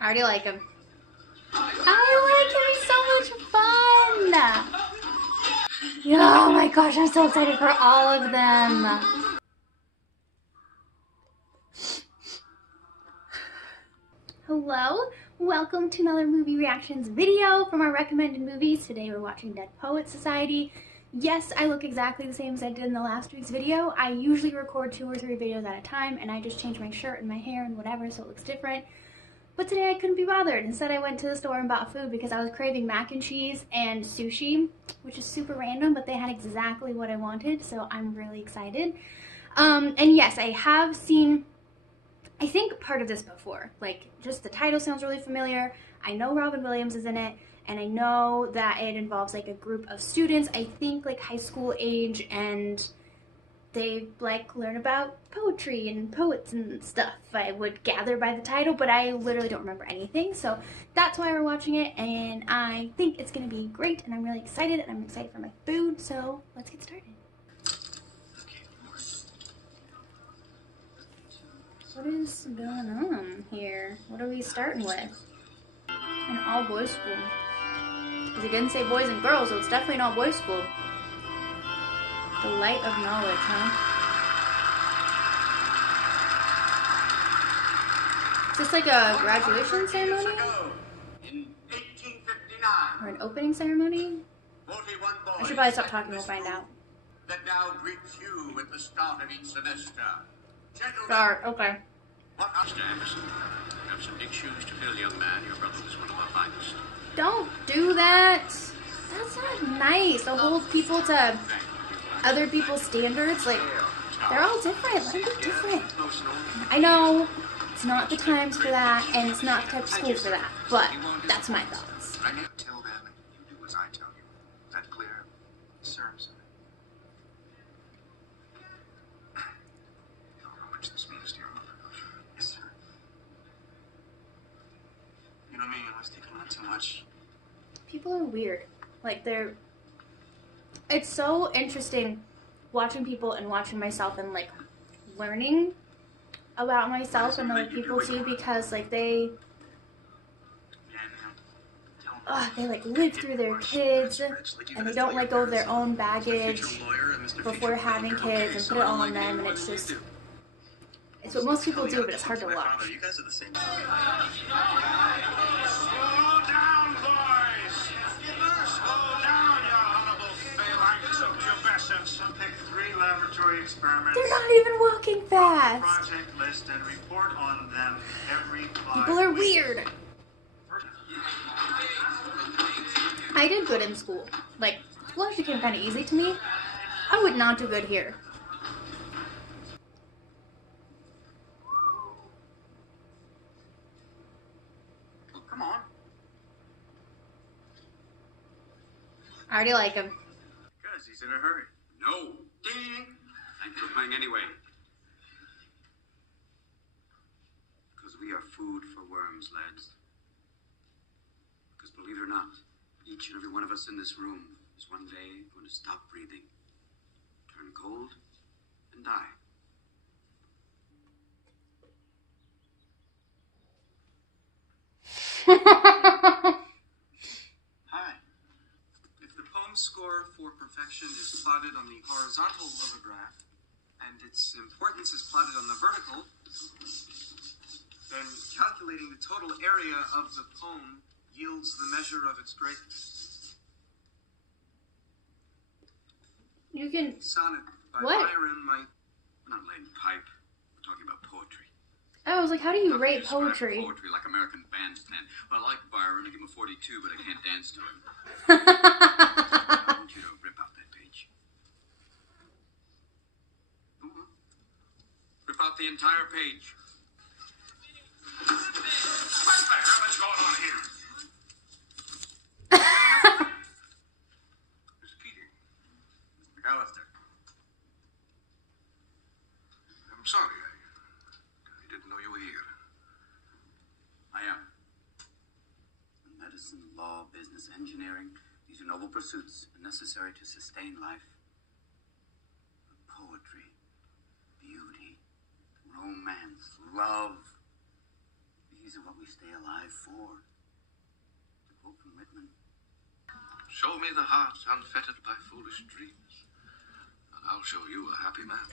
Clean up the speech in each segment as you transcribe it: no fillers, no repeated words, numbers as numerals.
I already like him. I like him. He's so much fun. Oh my gosh, I'm so excited for all of them. Hello, welcome to another movie reactions video from our recommended movies. Today we're watching Dead Poets Society. Yes, I look exactly the same as I did in the last week's video. I usually record 2 or 3 videos at a time, and I just change my shirt and my hair and whatever so it looks different. But today I couldn't be bothered. Instead I went to the store and bought food because I was craving mac and cheese and sushi, which is super random, but they had exactly what I wanted, so I'm really excited. And yes, I have seen, I think, part of this before. Like, just the title sounds really familiar. I know Robin Williams is in it, and I know that it involves like a group of students, I think like high school age, and they like learn about poetry and poets and stuff, I would gather by the title, but I literally don't remember anything. So that's why we're watching it, and I think it's gonna be great, and I'm really excited, and I'm excited for my food, so let's get started. What is going on here? What are we starting with? An all-boys school. Because he didn't say boys and girls, so it's definitely an all-boys school. The light of knowledge, huh? Is this like a graduation ceremony? In 1859. Or an opening ceremony? I should probably stop talking, we'll find out. That now greets you at the start of each semester. Start, okay. What upstairs? You have some big shoes to fill, young man. Your brother was one of our finest. Don't do that. That's not nice. To hold people to other people's standards. Like, they're all different. Let them be different. I know it's not the times for that, and it's not the type of school for that, but that's my thoughts. Till then, you do as I tell you. Is that clear? Sir, sir. You know how much this means to your mother, don't you? Yes, sir. You know me, I was taking on too much. People are weird. Like, it's so interesting watching people and watching myself and like learning about myself and other people too, because like they like live through their kids and they don't let go of their own baggage before having kids and put it all on them, and it's just, it's what most people do, but it's hard to watch. You guys are the same. Slow down, boys. Slow down, your honorable phalanx of pubescents. Pick 3 laboratory experiments. They're not even walking fast. Project list and report on them every 5 People are weeks. weird. I did good in school. Like, school actually came kind of easy to me. I would not do good here. Oh, come on. I already like him. Because he's in a hurry. No. Ding. I'm playing anyway. Because we are food for worms, lads. Because believe it or not, each and every one of us in this room is one day going to stop breathing, turn cold, and die. Hi. If the poem score for perfection is plotted on the horizontal of a graph, and its importance is plotted on the vertical, then calculating the total area of the poem yields the measure of its greatness. You can. Sonnet by What? Byron might... We're not laying pipe. We're talking about poetry. I was like, how do you Nothing rate describes poetry? Poetry like American bandstand. Well, I like Byron. I give him a 42, but I can't dance to him. I want you to rip out that page. Go on. Rip out the entire page. What the hell is going on here? Mr. Keating. Mr. McAllister. I'm sorry. I didn't know you were here. I am. Medicine, law, business, engineering, these are noble pursuits and necessary to sustain life. But poetry, beauty, romance, love, These are what we stay alive for. To quote from Whitman. Show me the heart unfettered by foolish dreams, and I'll show you a happy man.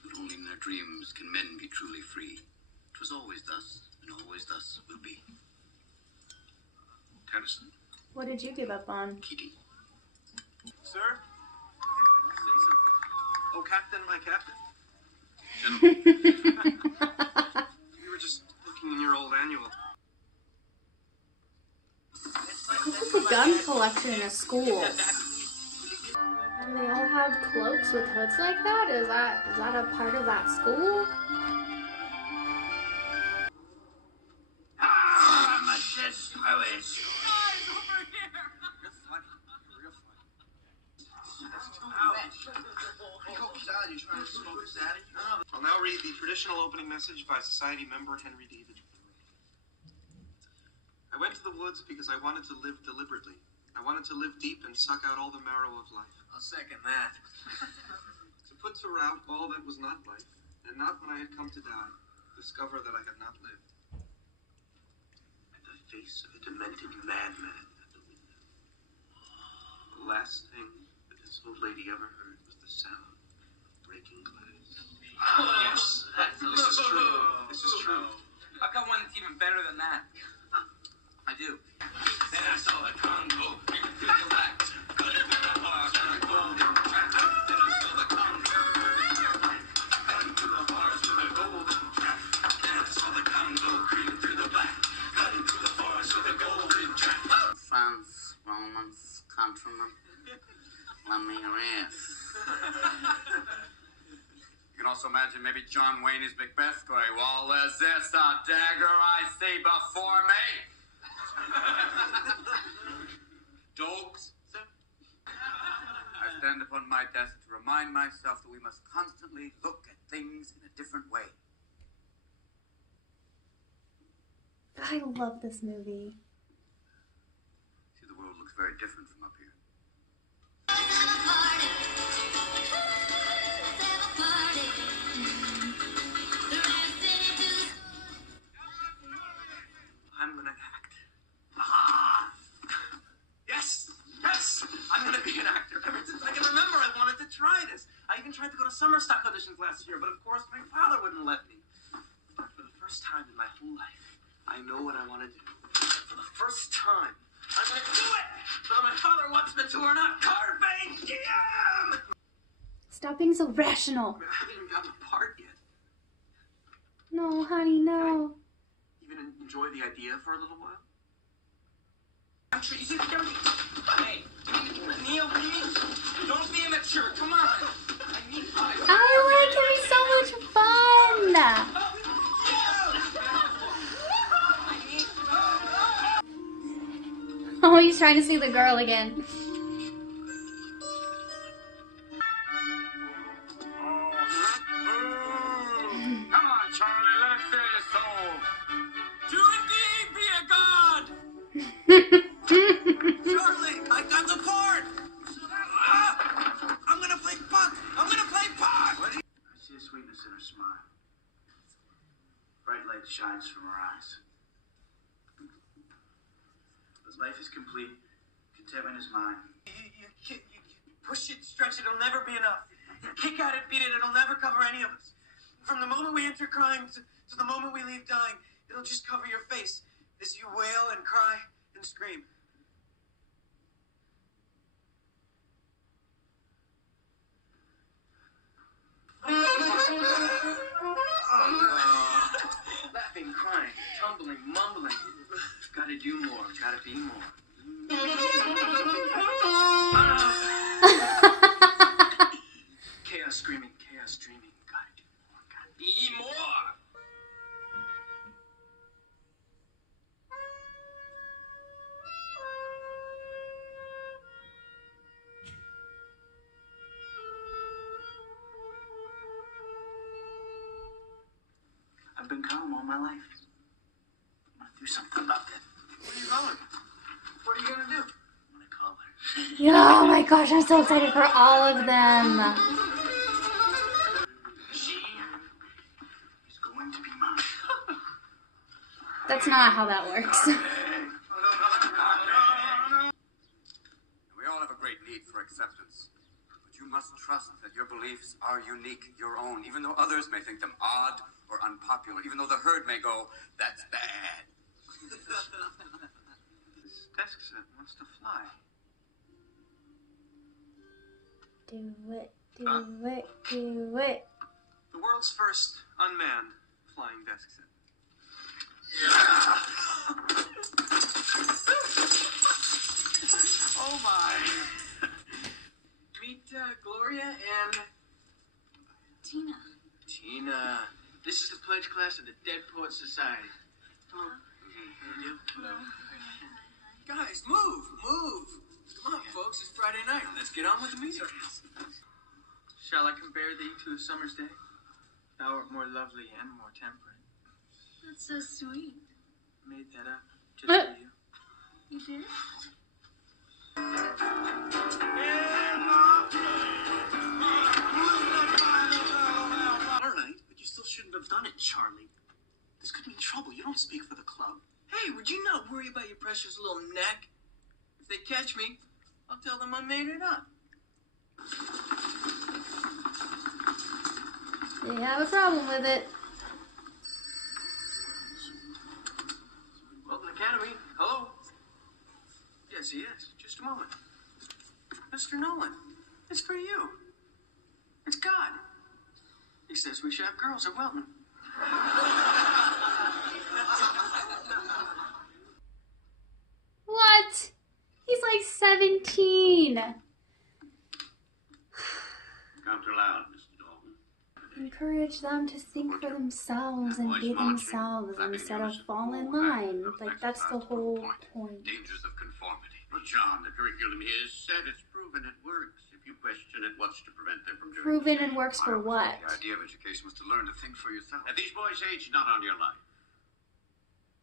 But only in their dreams can men be truly free. 'Twas always thus, and always thus will be. Tennyson. What did you give up on? Keating. Sir? Say something. Oh, Captain, my captain. We were just looking in your old annual. Look at the gun collection in a school. Do they all have cloaks with hoods like that? Is that a part of that school? I'm a dead Jewish. Guys, over here! You're funny. You're real funny. That's too I'll now read the traditional opening message by Society member Henry David. I went to the woods because I wanted to live deliberately. I wanted to live deep and suck out all the marrow of life. I'll second that. To put to rout all that was not life, and not when I had come to die, discover that I had not lived. And the face of a demented madman at the window. The last thing that this old lady ever heard was the sound of breaking glass. Yes, This is true. This is true. I've got one that's even better than that. I do. Then I saw the Congo. Feel the back. Cut it through the bars and the golden track. Then I saw the Congo. Cutting through the bars to the golden track. Then I saw the Congo creeping through the black. Cutting through the bars to the golden track. France, Romans, countrymen. Lend me your ears. You can also imagine maybe John Wayne is Macbeth going, well, is this a dagger I see before me? Dogs, sir? I stand upon my desk to remind myself that we must constantly look at things in a different way. I love this movie. See, the world looks very different from up here. I'm gonna act. Ah! Yes! Yes! I'm gonna be an actor. Ever since I can remember, I wanted to try this. I even tried to go to summer stock auditions last year, but of course my father wouldn't let me. But for the first time in my whole life, I know what I want to do. For the first time, I'm gonna do it! Whether my father wants me to or not. Carpe diem! Stop being so rational. I haven't even gotten a part yet. No, honey, no. Even enjoy the idea for a little while? I'm sure you see the camera. Hey, Neil, please. Don't be immature. Come on. I need eyes. I like him. He's so much fun. Oh, he's trying to see the girl again. Come on, Charlie, let us feel your soul. Do indeed be a god. Charlie, I got the part! I'm gonna play Puck! I'm gonna play Puck! I see a sweetness in her smile. Bright light shines from her eyes. As life is complete, contentment is mine. You push it, stretch it, it'll never be enough. Kick at it, beat it, it'll never cover any of us. From the moment we enter crying to the moment we leave dying, it'll just cover your face as you wail and cry and scream. Laughing, crying, tumbling, mumbling. Gotta do more. Gotta be more. Chaos screaming, chaos dreaming. Gotta do more. Gotta be more. I've been calm all my life. I'm gonna do something about that. Where are you going? What are you gonna do? I'm gonna call her. Oh my gosh, I'm so excited for all of them. She is going to be mine. That's not how that works. We all have a great need for acceptance. But you must trust that your beliefs are unique, your own, even though others may think them odd or unpopular, even though the herd may go, that's bad. This desk set wants to fly. Do it, do it, do it. The world's first unmanned flying desk set. Oh my. Meet Gloria and Tina. Tina. This is the pledge class of the Dead Poets Society. Hello. How do you do? Guys, move! Come on, folks, it's Friday night. Let's get on with the meeting. Shall I compare thee to a summer's day? Thou art more lovely and more temperate. That's so sweet. Made that up just for you. You did? All right, but you still shouldn't have done it, Charlie. This could mean trouble. You don't speak for the club. Hey, would you not worry about your precious little neck? If they catch me, I'll tell them I made it up. They have a problem with it. Welcome Academy. Hello? Yes, he is. Just a moment. Mr. Nolan, it's for you. It's God. He says we should have girls at Welton. What? He's like 17. Count aloud, Mr. Dalton. Encourage them to think for themselves and be themselves instead of fall in line. Like, that's the whole point. Dangers of conformity. Well, John, the curriculum is set. It's proven it works. If you question it, what's to prevent them from doing it? Proven and works for what? The idea of education was to learn to think for yourself. At these boys' age, not on your life.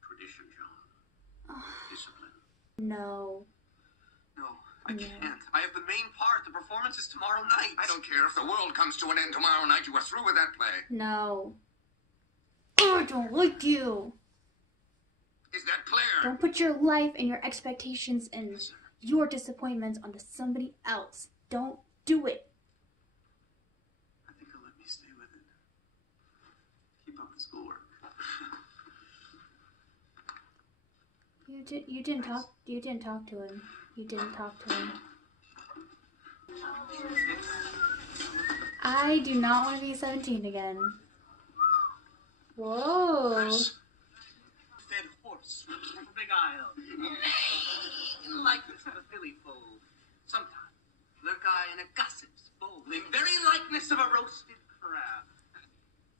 Tradition, John. Discipline. No. No, I can't. I have the main part. The performance is tomorrow night. I don't care if the world comes to an end tomorrow night. You are through with that play. No. Oh, I don't like you. Is that clear? Don't put your life and your expectations and your disappointments onto somebody else. Don't do it. I think he'll let me stay with it. Keep up the schoolwork. You didn't talk to him. You didn't talk to him. I do not want to be 17 again. Whoa. Fed horse from a big aisle. Likeness of a filly foal. Sometimes lurk I in a gossip's bowl, in very likeness of a roasted crab.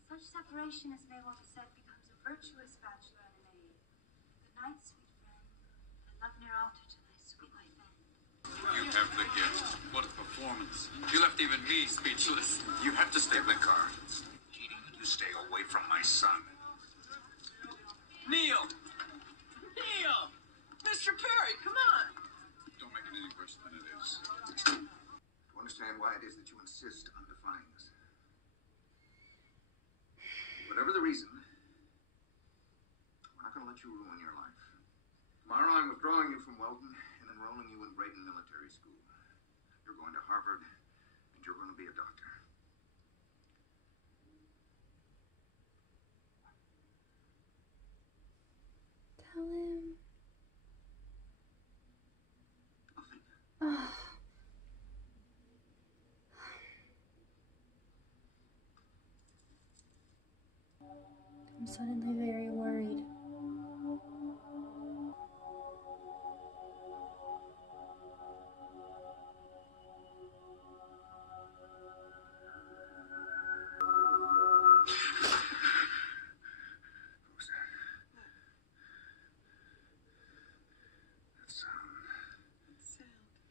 Such separation, as may want to said, becomes a virtuous bachelor and a maid. Good night, sweet friend. I love near altar to thy sweet life end. You have the gift. What a performance. You left even me speechless. You have to stay in the car. Edie, you stay away from my son. Neil! Neil! Mr. Perry, come on! Don't make it any worse than it is. To understand why it is that you insist on defying us. Whatever the reason, we're not going to let you ruin your life. Tomorrow I'm withdrawing you from Weldon and enrolling you in Brayton Military School. You're going to Harvard, and you're going to be a doctor. Tell him. Nothing. Oh. I'm suddenly very worried.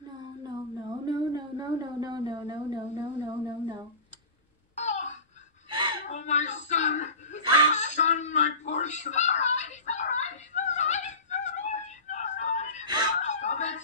No, no, no, no, no, no, no, no, no, no, no, no, no, no, no. Oh, my son! My son, my poor son! He's alright! He's alright! He's alright! He's alright! Stop it!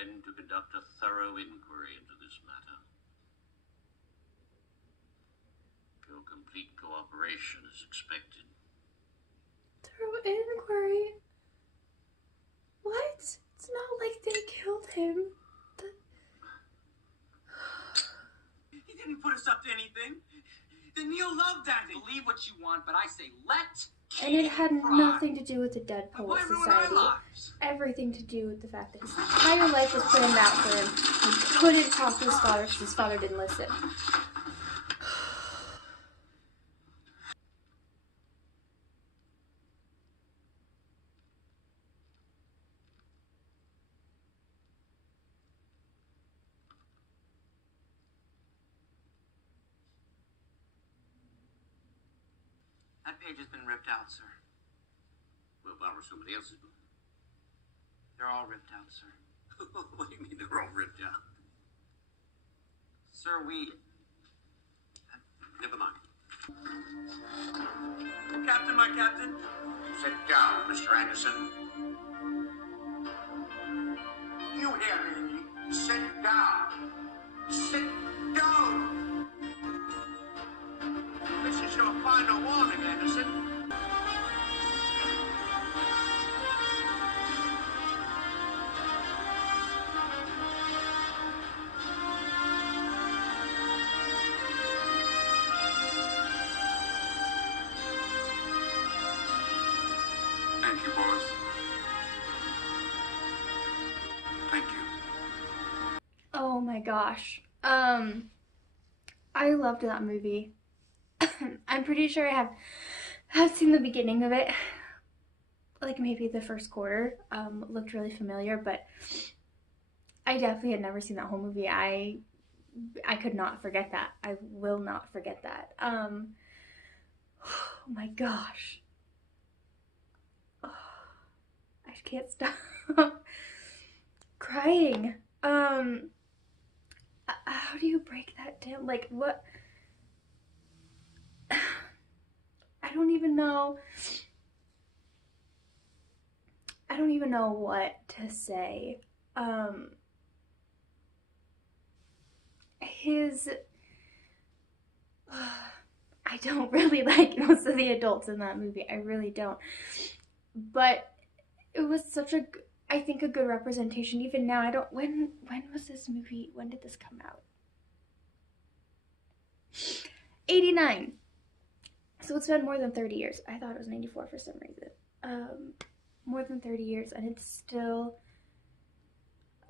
intend to conduct a thorough inquiry into this matter. Your complete cooperation is expected. Thorough inquiry? What? It's not like they killed him. He didn't put us up to anything. Neil loved acting. Believe what you want, but I say let And it had Katelyn nothing to do with the Dead Poet Society. Everything to do with the fact that his entire life was put in that for him. He couldn't talk to his father because his father didn't listen. That page has been ripped out, sir. Well, why were somebody else's book? They're all ripped out, sir. What do you mean they're all ripped out? Sir, we... Never mind. Captain, my captain. Sit down, Mr. Anderson. You hear me? Sit down. Sit down. This is your final warning, Anderson. Thank you, boys. Thank you. Oh my gosh. I loved that movie. I'm pretty sure I have seen the beginning of it. Like maybe the first quarter. Looked really familiar, but I definitely had never seen that whole movie. I could not forget that. I will not forget that. Oh my gosh. Oh, I can't stop crying. How do you break that down? Like, what? I don't even know what to say. I don't really like most of the adults in that movie. I really don't. But it was such a, I think, a good representation. Even now, I don't, when was this movie, when did this come out? 89. So it's been more than 30 years. I thought it was 94 for some reason. More than 30 years, and it's still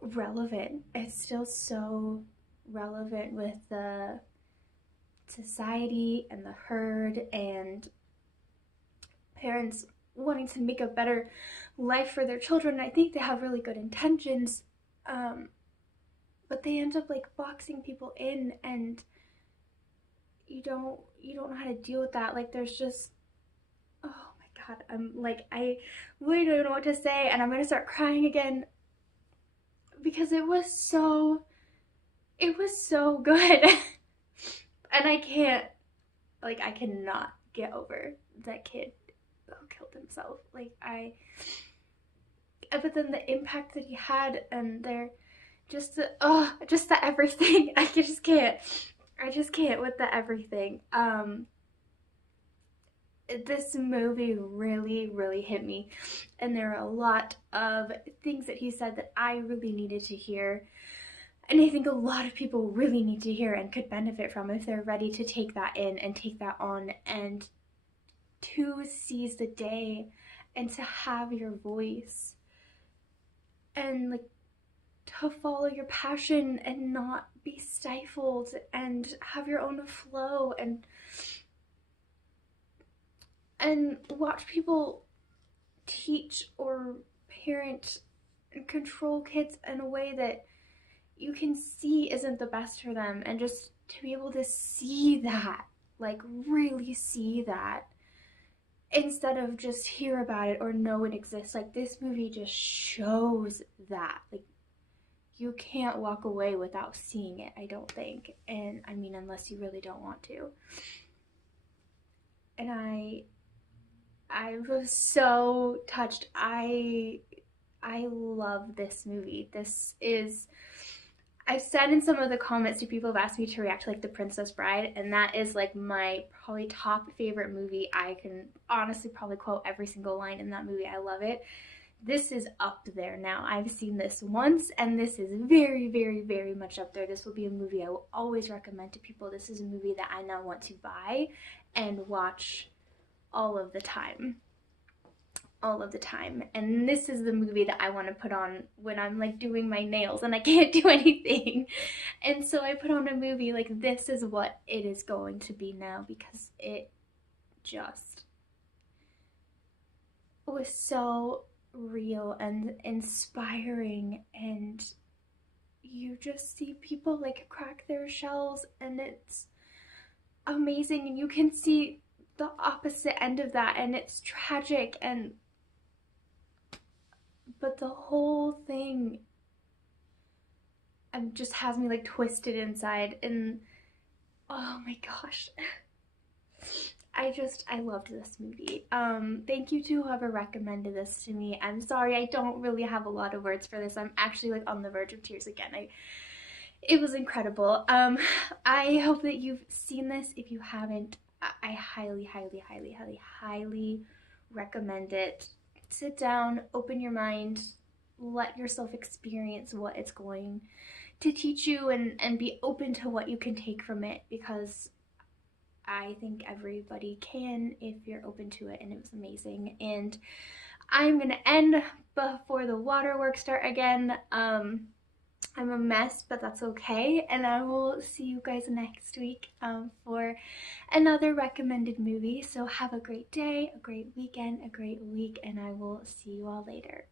relevant. It's still so relevant with the society and the herd and parents wanting to make a better life for their children. I think they have really good intentions, but they end up like boxing people in, and you don't know how to deal with that. Like, there's just, oh my god, I'm like, I really don't know what to say, and I'm gonna start crying again because it was so good. And I cannot get over that kid who killed himself. Like, but then the impact that he had, and just the everything. I just can't with the everything. This movie really hit me, and there are a lot of things that he said that I really needed to hear, and I think a lot of people really need to hear and could benefit from if they're ready to take that in and take that on, and to seize the day and to have your voice and like to follow your passion and not be stifled and have your own flow, and watch people teach or parent and control kids in a way that you can see isn't the best for them, and just to be able to see that, like really see that, instead of just hear about it or know it exists. Like, this movie just shows that. Like, you can't walk away without seeing it, I don't think. And I mean, unless you really don't want to. And I was so touched. I I love this movie. This is, I've said in some of the comments to people have asked me to react to like The Princess Bride, and that is like my probably top favorite movie. I can honestly probably quote every single line in that movie. I love it. This is up there now. I've seen this once, and this is very, very, very much up there. This will be a movie I will always recommend to people. This is a movie that I now want to buy and watch all of the time. All of the time. And this is the movie that I want to put on when I'm like doing my nails and I can't do anything. And so I put on a movie like this is what it is going to be now, because it just was so real and inspiring, and you just see people like crack their shells, and it's amazing, and you can see the opposite end of that, and it's tragic, and but the whole thing just has me like twisted inside, and oh my gosh. I loved this movie. Thank you to whoever recommended this to me. I'm sorry, I don't really have a lot of words for this. I'm actually like on the verge of tears again. It was incredible. I hope that you've seen this. If you haven't, I highly, highly, highly, highly, highly recommend it. Sit down, open your mind, let yourself experience what it's going to teach you, and be open to what you can take from it, because I think everybody can if you're open to it, and it was amazing. And I'm gonna end before the waterworks start again. I'm a mess, but that's okay, and I will see you guys next week for another recommended movie. So have a great day, a great weekend, a great week, and I will see you all later.